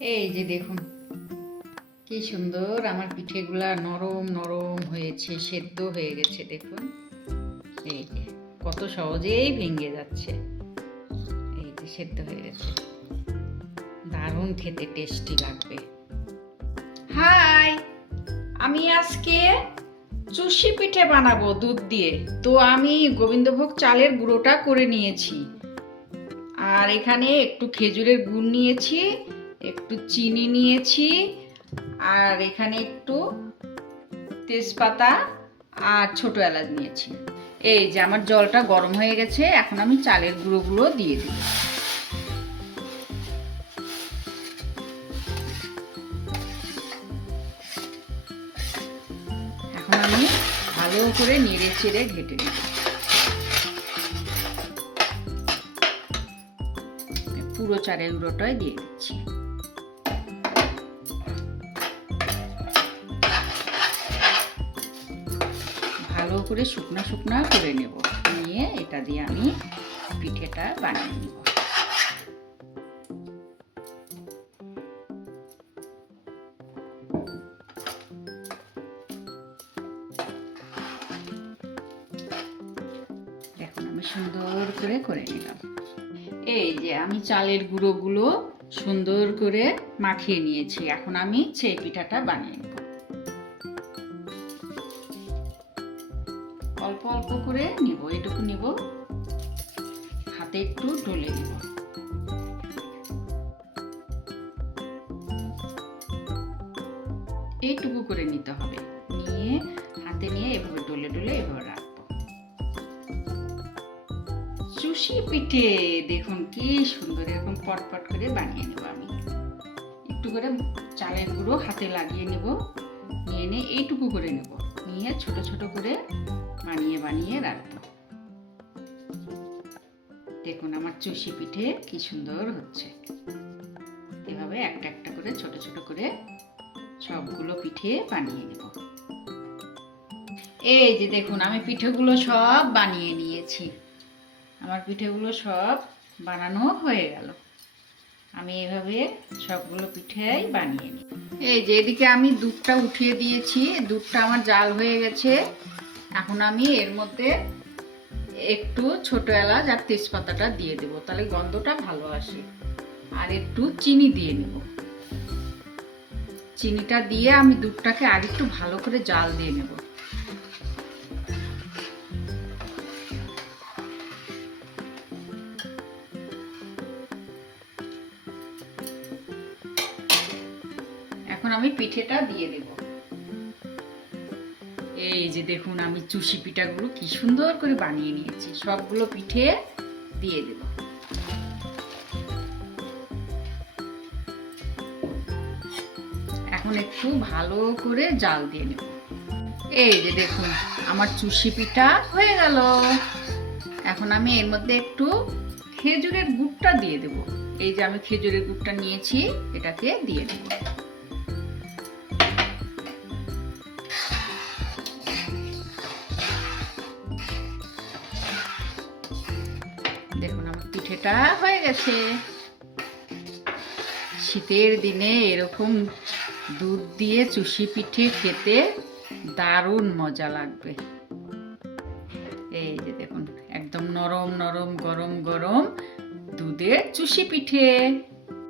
এই যে দেখুন কি সুন্দর আমার পিঠেগুলা নরম নরম হয়েছে, সেদ্ধ হয়ে গেছে। দেখুন এই যে কত সহজেই ভেঙে যাচ্ছে। এই যে সেদ্ধ হয়ে গেছে, দারুণ খেতে, টেস্টি লাগবে। হাই, আমি আজকে চুষি পিঠে বানাবো দুধ দিয়ে। তো আমি গোবিন্দভোগ চালের গুঁড়োটা করে নিয়েছি, আর এখানে একটু খেজুরের গুড় নিয়েছি, একটু চিনি নিয়েছি, আর এখানে একটু তেজপাতা আর ছোট এলাচ নিয়েছি। এই যে আমার জলটা গরম হয়ে গেছে, এখন আমি চালের গুঁড়োগুলো দিয়ে দিই। এখন আমি ভালো করে নেড়ে চেড়ে ঘেটে নিই। পুরো চালের গুঁড়োটাই দিয়ে দিচ্ছি। ভালো করে শুকনা শুকনা করে নেব, নিয়ে এটা দিয়ে আমি পিঠেটা বানিয়ে নেব। এখন আমি সুন্দর করে নিলাম। এই যে আমি চালের গুঁড়োগুলো সুন্দর করে মাখিয়ে নিয়েছি, এখন আমি সেই পিঠাটা বানিয়ে নেব। অল্প অল্প করে নিব, এটুকু নিব, হাতে একটু ডলে নিব। এইটুকু করে নিতে হবে, নিয়ে হাতে নিয়ে এভাবে ডলে ডলে এভাবে রাখবো। চুষি পিঠে দেখুন কি সুন্দর, এরকম পটপট করে বানিয়ে নেব। আমি একটু করে চালের গুঁড়ো হাতে লাগিয়ে নেব, নিয়ে এইটুকু করে নেব, নিয়ে ছোট ছোট করে বানিয়ে বানিয়ে রাখবো। দেখুন আমার চুষি পিঠে কি সুন্দর হচ্ছে। এভাবে একটা একটা করে ছোট ছোট করে সবগুলো পিঠে বানিয়ে নেব। এই যে দেখুন আমি পিঠেগুলো সব বানিয়ে নিয়েছি। আমার পিঠেগুলো সব বানানো হয়ে গেল। আমি এভাবে সবগুলো পিঠেই বানিয়ে নিই। এই যে এদিকে আমি দুধটা উঠিয়ে দিয়েছি, দুধটা আমার জাল হয়ে গেছে। এখন আমি এর মধ্যে একটু ছোট এলাচ আর তেজপাতাটা দিয়ে দেবো, তাহলে গন্ধটা ভালো আসে। আর একটু চিনি দিয়ে নেব। চিনিটা দিয়ে আমি দুধটাকে আর একটু ভালো করে জাল দিয়ে নেব। এখন আমি পিঠেটা দিয়ে দেব। এই যে দেখুন আমি চুষি পিঠাগুলো কি সুন্দর করে বানিয়ে নিয়েছি, সবগুলো পিঠে দিয়ে দেব। এখন একটু ভালো করে জাল দিয়ে নেব। এই যে দেখুন আমার চুষি পিঠা হয়ে গেল। এখন আমি এর মধ্যে একটু খেজুরের গুড়টা দিয়ে দেব। এই যে আমি খেজুরের গুড়টা নিয়েছি, এটাকে দিয়ে দেব। দেখুন আমার পিঠেটা হয়ে গেছে। শীতের দিনে এরকম দুধ দিয়ে চুষি পিঠে খেতে দারুণ মজা লাগবে। এই যে দেখুন একদম নরম নরম গরম গরম দুধের চুষি পিঠে।